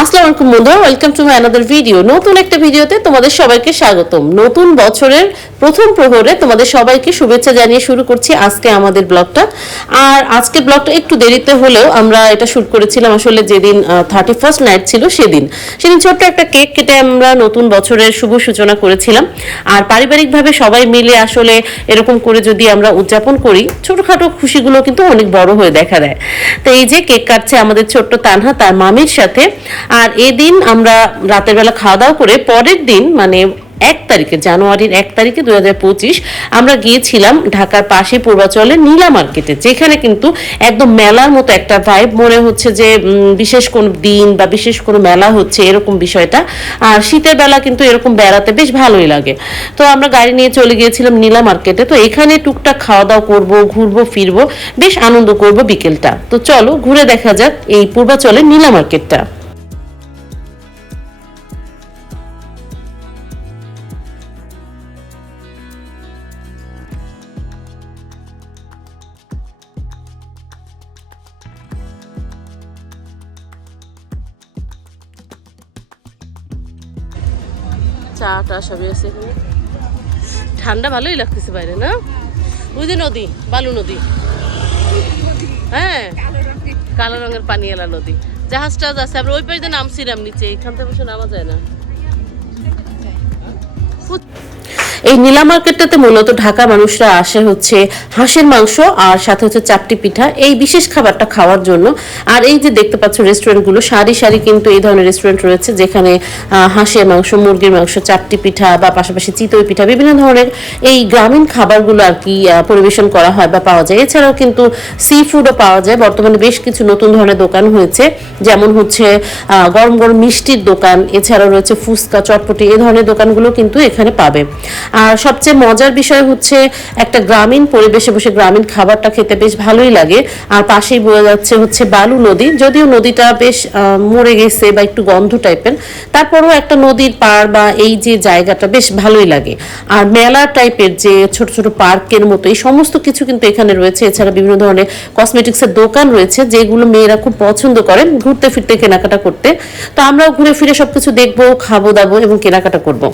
আসসালামু আলাইকুম বন্ধুরা welcome to my another video নতুন একটা ভিডিওতে তোমাদের সবাইকে স্বাগতম। নতুন বছরের প্রথম প্রহরে তোমাদের সবাইকে শুভেচ্ছা জানিয়ে শুরু করছি আজকে আমাদের ব্লগটা। আর আজকে ব্লগটা একটু দেরিতে হলেও আমরা এটা শুট করেছিলাম আসলে যেদিন থার্টি ফার্স্ট নাইট ছিল সেদিন। সেদিন ছোট্ট একটা কেক কেটে আমরা নতুন বছরের শুভ সূচনা করেছিলাম। আর পারিবারিকভাবে সবাই মিলে আসলে এরকম করে যদি আমরা উদযাপন করি, ছোটখাটো খুশিগুলো কিন্তু অনেক বড় হয়ে দেখা দেয়। তো এই যে কেক কাটছে আমাদের ছোট্ট তানহা, তার মামির সাথে। আর এদিন আমরা রাতের বেলা খাওয়া দাওয়া করে পরের দিন মানে এক তারিখে, জানুয়ারির এক তারিখে দুই হাজার পঁচিশ, আমরা গিয়েছিলাম ঢাকার পাশে পূর্বাচলের নীলা মার্কেটে, যেখানে কিন্তু একদম মেলার মতো একটা ভাইব মনে হচ্ছে যে বিশেষ কোনো দিন বা বিশেষ কোনো মেলা হচ্ছে এরকম বিষয়টা। আর শীতের বেলা কিন্তু এরকম বেড়াতে বেশ ভালোই লাগে। তো আমরা গাড়ি নিয়ে চলে গিয়েছিলাম নীলা মার্কেটে, তো এখানে টুকটাক খাওয়া দাওয়া করব, ঘুরবো, ফিরবো, বেশ আনন্দ করব বিকেলটা। তো চলো, ঘুরে দেখা যাক এই পূর্বাচলের নীলা মার্কেটটা। চা টা সবই আছে এখানে। ঠান্ডা ভালোই লাগতেছে বাইরে, না? ওই যে নদী, বালু নদী। হ্যাঁ কালো রঙের পানিয়ালা নদী। জাহাজ টাহাজ আছে, আমরা ওই পাশে নামছিলাম নিচে এখান থেকে বসে নামা যায় না। এই নীলা মার্কেটটাতে মূলত ঢাকা মানুষরা আসে হচ্ছে হাঁসের মাংস আর সাথে হচ্ছে চাপটি পিঠা, এই বিশেষ খাবারটা খাওয়ার জন্য। আর এই যে দেখতে পাচ্ছ রেস্টুরেন্টগুলো, সারি সারি কিন্তু এই ধরনের রেস্টুরেন্ট রয়েছে যেখানে হাঁসের মাংস, মুরগির মাংস, চাপটি পিঠা বা পাশাপাশি চিতই পিঠা, বিভিন্ন ধরনের এই গ্রামীণ খাবারগুলো আর কি পরিবেশন করা হয় বা পাওয়া যায়। এছাড়াও কিন্তু সি ফুডও পাওয়া যায়। বর্তমানে বেশ কিছু নতুন ধরনের দোকান হয়েছে, যেমন হচ্ছে গরম গরম মিষ্টির দোকান। এছাড়াও রয়েছে ফুচকা, চটপটি, এ ধরনের দোকানগুলো কিন্তু এখানে পাবে। আর সবচেয়ে মজার বিষয় হচ্ছে একটা গ্রামীণ পরিবেশে বসে গ্রামীণ খাবারটা খেতে বেশ ভালোই লাগে। আর পাশেই বোঝা যাচ্ছে হচ্ছে বালু নদী। যদিও নদীটা বেশ মরে গেছে বা একটু গন্ধ টাইপের, তারপরেও একটা নদীর পাড় বা এই যে জায়গাটা বেশ ভালোই লাগে। আর মেলা টাইপের যে ছোট ছোট পার্কের মতো, এই সমস্ত কিছু কিন্তু এখানে রয়েছে। এছাড়া বিভিন্ন ধরনের কসমেটিক্সের দোকান রয়েছে, যেগুলো মেয়েরা খুব পছন্দ করে ঘুরতে ফিরতে, কেনাকাটা করতে। তো আমরাও ঘুরে ফিরে সবকিছু দেখব, খাব, দাবো এবং কেনাকাটা করব।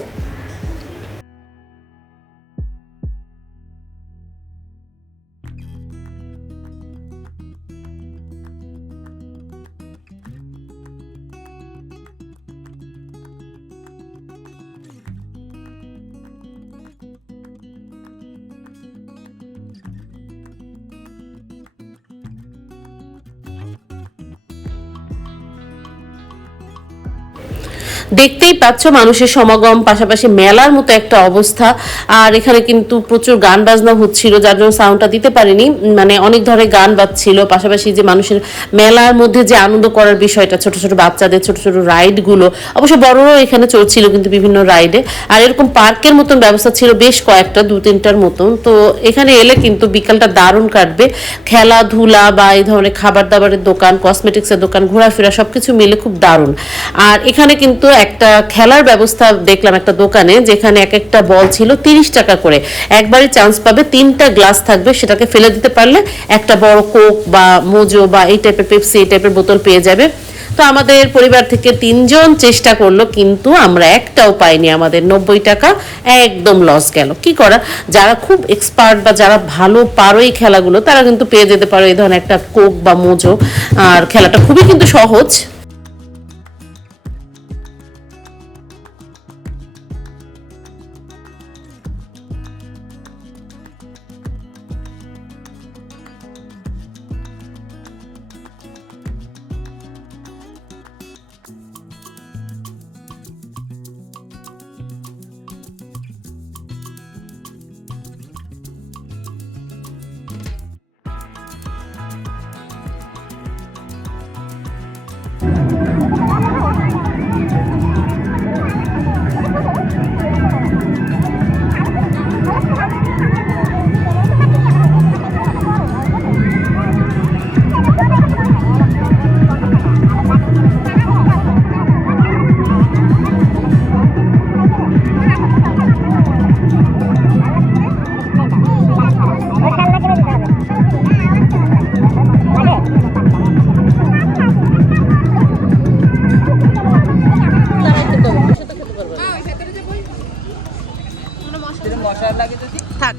দেখতেই পাচ্ছ মানুষের সমাগম, পাশাপাশি মেলার মতো একটা অবস্থা। আর এখানে কিন্তু প্রচুর গান বাজনা হচ্ছিল, যার জন্য সাউন্ডটা দিতে পারিনি। মানে অনেক ধরনের গান বাজছিল, পাশাপাশি যে মানুষের মেলার মধ্যে যে আনন্দ করার বিষয়টা, ছোট ছোট বাচ্চাদের, ছোট ছোট রাইডগুলো অবশ্য বড়রাও এখানে চলছিল কিন্তু বিভিন্ন রাইডে আর এরকম পার্কের মতন ব্যবস্থা ছিল বেশ কয়েকটা, দু তিনটার মতন। তো এখানে এলে কিন্তু বিকালটা দারুণ কাটবে। খেলাধুলা বা এই ধরনের খাবার দাবারের দোকান কসমেটিক্সের দোকান, ঘোরাফেরা সবকিছু মিলে খুব দারুণ। আর এখানে কিন্তু একটা খেলার ব্যবস্থা দেখলাম একটা দোকানে, যেখানে এক একটা বল ছিল তিরিশ টাকা করে। একবারে চান্স পাবে, তিনটা গ্লাস থাকবে, সেটাকে ফেলে দিতে পারলে একটা বড় কোক বা মোজো বা এই টাইপের পেপসি এই টাইপের বোতল পেয়ে যাবে। তো আমাদের পরিবার থেকে তিনজন চেষ্টা করল, কিন্তু আমরা একটাও পাইনি আমাদের। নব্বই টাকা একদম লস গেল। কি করা? যারা খুব এক্সপার্ট বা যারা ভালো পারো এই খেলাগুলো, তারা কিন্তু পেয়ে যেতে পারো এই ধরনের একটা কোক বা মোজো আর খেলাটা খুবই কিন্তু সহজ।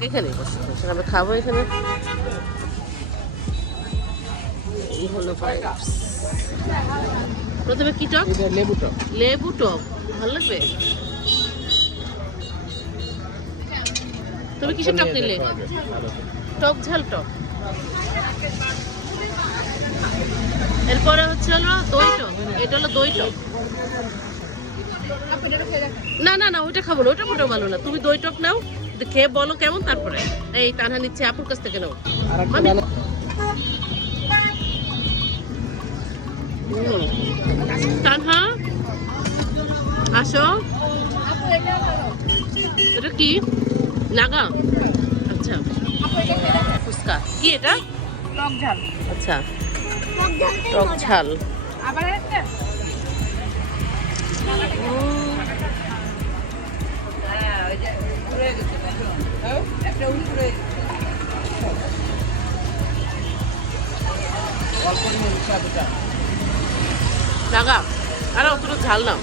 এখানে বসো বসো, আমরা খাব এখানে। এই হলো vibes। প্রথমে কি টক? লেবু টক। লেবু টক। ভালো লাগবে? তুমি কিসের টক নিলে? টক ঝাল টক। এরপরে হচ্ছে হলো দই টক। এটা হলো দই টক। না না না ওইটা খাব না ওইটা মোটেও ভালো না। তুমি দই টক নাও তো খেয়ে বলো কেমন তারপরে। এই তানহা নিচ্ছে আপুর কাছ থেকে নাও। তানহা আসো। এটা কি? নাগা? আচ্ছা। ফুচকা। কি এটা? টক ঝাল। আচ্ছা। টক ঝাল। আবার একটা? নাগা আরে অতটা ঝাল না।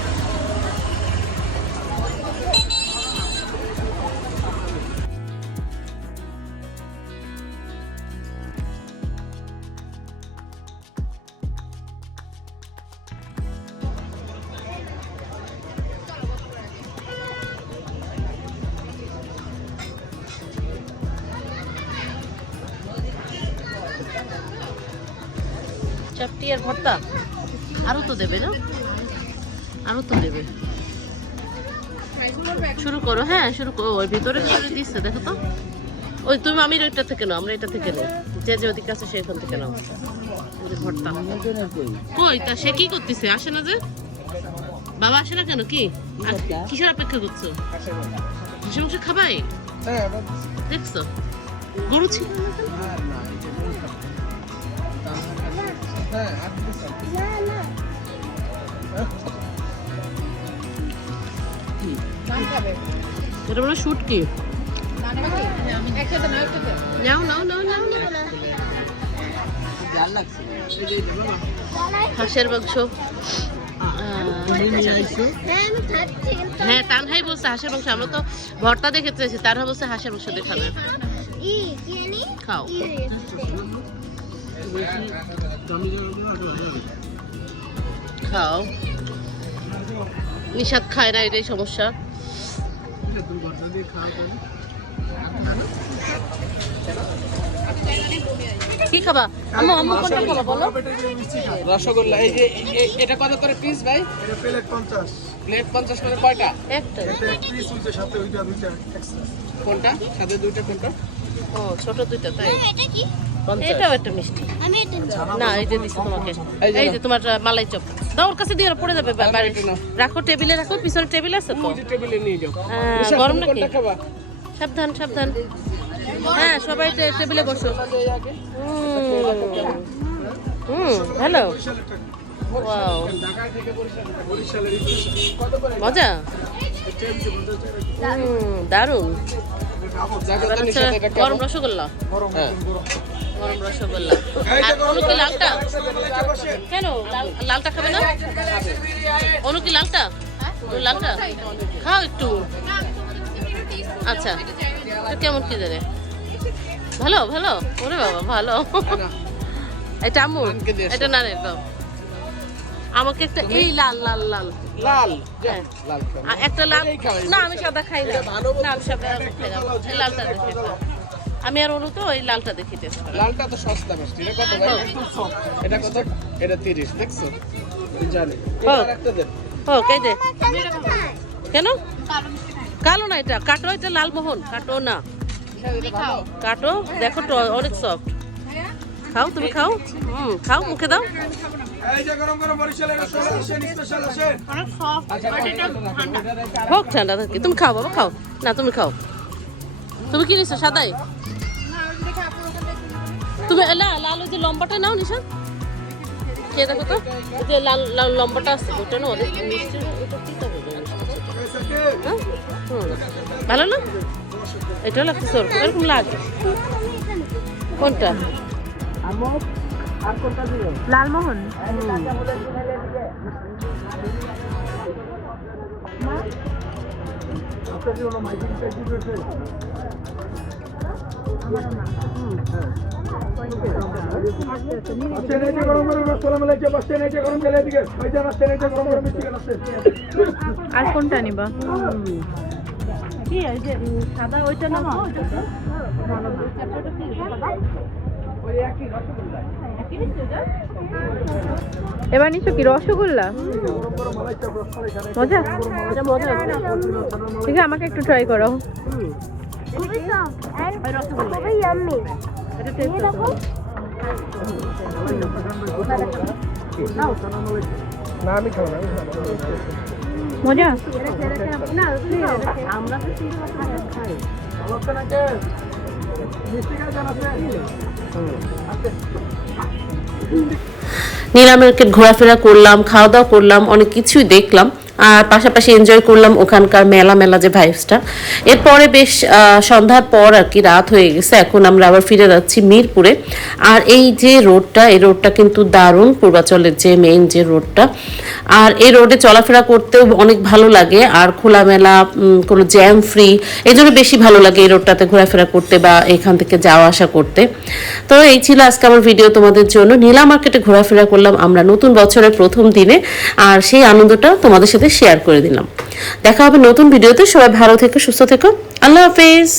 চাপটি আর ভর্তা? আরও তো দেবে না? আরও তো দেবে। শুরু করো হ্যাঁ শুরু করো। ওই ভিতরে ভিতরে দিচ্ছে, দেখো তো। ওই তুমি আমির ওইটা থেকে নাও, আমরা এটা থেকে নাও। যে যে ওদিকে আছে সেখান থেকে নাও। ভর্তা। কই? তা, সে কি করতেছে? আসে না যে? বাবা আসে না কেন? কি? কিসের অপেক্ষা করছ? হাসি খাবাই? দেখছ? গরু ছিল না হ্যাঁ, আর এটা বলে শুট কি নাও নাও নাও হাঁসের মাংস? হ্যাঁ তানহাই বলছে হাঁসের মাংস আমরা তো ভর্তা দেখে চেয়েছি তারা বলছে হাঁসের মাংস দেখাবে খাও খাও। নিষাদ খায় না এটাই সমস্যা। এটা। কি খাবা? আম্মু আম্মু কোনটা খাবা বলো? রসগোল্লা এই যে এটা কত করে পিস ভাই? এটা প্লেট পঞ্চাশ। প্লেট পঞ্চাশ করে কয়টা? একটা। এটা পিস উঠছে সাথে ওইটা দুইটা এক্সট্রা কোনটা? সাথে দুইটা কোনটা? ও ছোট দুইটা তাই? পঞ্চাশ এটাও একটা মিষ্টি। না এইটা দিচ্ছি তোমাকে। এই যে এই যে তোমার মালাই চপ। দাও কাছে দিয়ে পড়ে যাবে। রাখো টেবিলে রাখো পিছনে টেবিল আছে তো। টেবিলে নিয়ে যাও। গরম নাকি? সাবধান সাবধান। হ্যাঁ সবাই টেবিলে বসো। হুম। হ্যালো। বরিশালের টাকা ওয়াও ঢাকা থেকে বরিশাল বরিশালের ইলিশ। কত করে? মজা? দারুণ। গরম রসগোল্লা। গরম রসগোল্লা আর অনু কি লালটা? কেন? লালটা খাবে না? অনু কি লালটা? লালটা? খাও একটু। আচ্ছা। কেমন কি জানে ভালো ভালো? ওরে বাবা ভালো। এটা আমু। এটা না রে আমাকে একটা এই লাল লাল লাল। লাল। হ্যাঁ। লাল একটা লাল না আমি সাদা খাই না। না আমি সাদা খাই না। লালটা দেখি। আমি আর অনু তো ওই লালটা দেখি টেস্ট করে লালটা তো সস্তা মিষ্টি এটা কত ভাই? এটা কত? এটা তিরিশ দেখছ? আমি জানি। এটা একটা দেন। ও কে দে কেন? কালো না এটা? কাটো এটা লালমোহন? কাটো না। কাটো দেখো তো অনেক সফট খাও তুমি খাও। হুম খাও মুখে দাও। এই যে গরম গরম বরিশালের রসগোল্লা আসেন, স্পেশাল আসেন। আচ্ছা এটা রেখে হোক ঠান্ডা থাকে। তুমি খাও বাবা খাও। না তুমি খাও। তুমি কি নিছো সাদাই? তুমি, না, লাল ওই যে লম্বাটা নাও নিশা। খেয়ে দেখো তো? যে লাল লাল লম্বাটা আছে, ওটা না সাথে হ্যাঁ? ভালো না? এটাও লাগতেছে ওরকম এরকম লাগে কোনটা? লালমোহন? আপনার যে গরম গেলে এদিকে ওই যে আসছেন এই যে গরম গরম মিষ্টি গেলে আসছেন আর কোনটা নিবা এবার নিচ্ছ কি রসগোল্লা? মজা? ঠিক আছে আমাকে একটু ট্রাই করো খুবই আমি খাব ঘোরাফেরা করলাম খাওয়া দাওয়া করলাম অনেক কিছুই দেখলাম। আর পাশাপাশি এনজয় করলাম ওখানকার মেলা মেলা যে ভাইবসটা এরপরে বেশ সন্ধ্যার পর আর কি রাত হয়ে গেছে, এখন আমরা আবার ফিরে যাচ্ছি মিরপুরে। আর এই যে রোডটা, এই রোডটা কিন্তু দারুণ পূর্বাচলের যে মেইন যে রোডটা। আর এই রোডে চলাফেরা করতেও অনেক ভালো লাগে, আর খোলামেলা কোনো জ্যাম ফ্রি এই জন্য বেশি ভালো লাগে এই রোডটাতে ঘোরাফেরা করতে বা এখান থেকে যাওয়া আসা করতে। তো এই ছিল আজকে আমার ভিডিও তোমাদের জন্য। নীলা মার্কেটে ঘোরাফেরা করলাম আমরা নতুন বছরের প্রথম দিনে, আর সেই আনন্দটা তোমাদের সাথে শেয়ার করে দিলাম। দেখা হবে নতুন ভিডিওতে। সবাই ভালো থেকো সুস্থ থেকো। আল্লাহ হাফেজ।